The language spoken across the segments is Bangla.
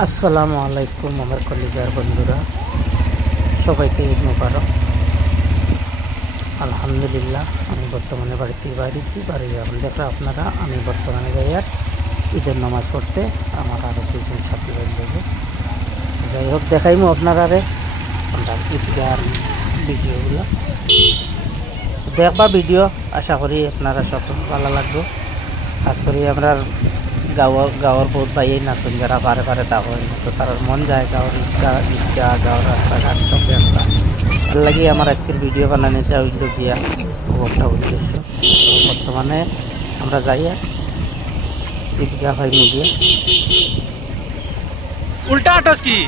আসসালামু আলাইকুম আমার কলিজার বন্ধুরা, সবাইকে ঈদ মুবারক। আলহামদুলিল্লাহ, আমি বর্তমানে বাড়িতে বাইরেছি। বাড়ি এখন দেখো আপনারা, আমি বর্তমানে যাই আর ঈদের নামাজ পড়তে আমার আরও দুজন সাথী ভাই লেগে। যাই হোক, দেখাইমু আপনারা আমরা ঈদগার ভিডিওগুলো দেখবা। ভিডিও আশা করি আপনারা সব ভালো লাগবে। খাস করে আমরা গাঁৱৰ বহুত ভাইয়ে নাচন যারা পারে পারে তা হয় তো তার মন যায় গাঁৱৰ ঈদগাহ গাঁৱৰ রাস্তাঘাট সব ব্যবস্থা এর লাগে আমার আজকের ভিডিও বানানোটা হইল গিয়া একটা উদ্দেশ্য। বর্তমানে আমরা যাই ঈদগাহ হয় মুগিয়া উল্টা আটস কি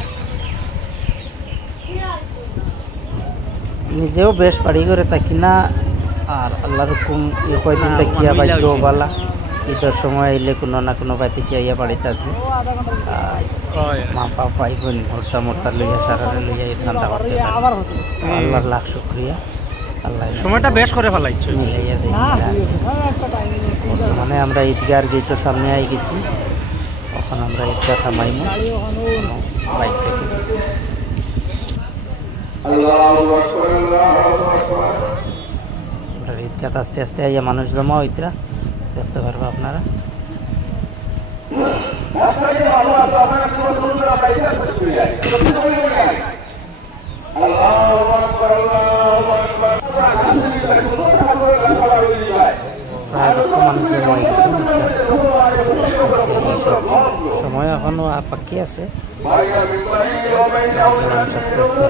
নিজেও বেশ বাড়ি করে থাকি না, আর আল্লাহর হুকুম কয়দিন দেখিয়া বাইক বালা ঈদের সময় আইলে কোনো না কোনো বাড়িতে কি আইয়া বাড়িতে আছে মা বাপ ভাই বোন ভর্তা মর্তা লইয়া সারারে লইয়া ঈদ রান্না করতে পারে। আল্লাহর লাখ শুক্রিয়া, আল্লাহ সময়টা বেশ করে ফেলাইছে মিলাইয়া দেয়। বর্তমানে আমরা ঈদগার গেটের সামনে আই গেছি। এখন আমরা ঈদগাহ থামাইমু, বাইক রেখে গেছি। আমরা ঈদগাহ আস্তে আস্তে আইয়া মানুষ জমা হইতরা দেখতে পারবো আপনারা। মানুষ জমা হয়ে গেছে, সময় এখনো বাকি আছে। আস্তে আস্তে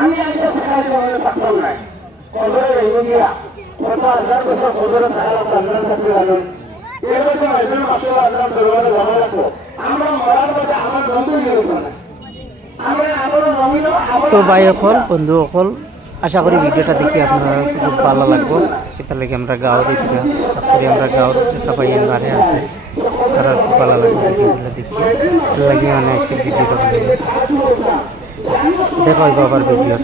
আমি আজকে সকালে থাকতাম নাই কবরে যাইব গিয়া কত হাজার বছর কবরে থাকা আন্দোলন থাকতে পারেন এরকম একজন আসল আন্দোলন দরবারে জমা রাখবো। আমরা মরার পথে আমার বন্ধু না আমরা আবার নমিন। তো ভাই অকল বন্ধু অকল আশা করি ভিডিওটা দেখি আপনারা খুব ভালো লাগবো। এটা লাগে আমরা গাঁৱৰ ঈদগাহ, খাস করে আমরা গাঁৱৰ যেটা ভাইয়ের বারে আছে তারা খুব ভালো লাগবে ভিডিওগুলো দেখি। ভালো লাগে মানে আজকের ভিডিওটা ভালো লাগে। দেখা হইব আবার ভিডিও।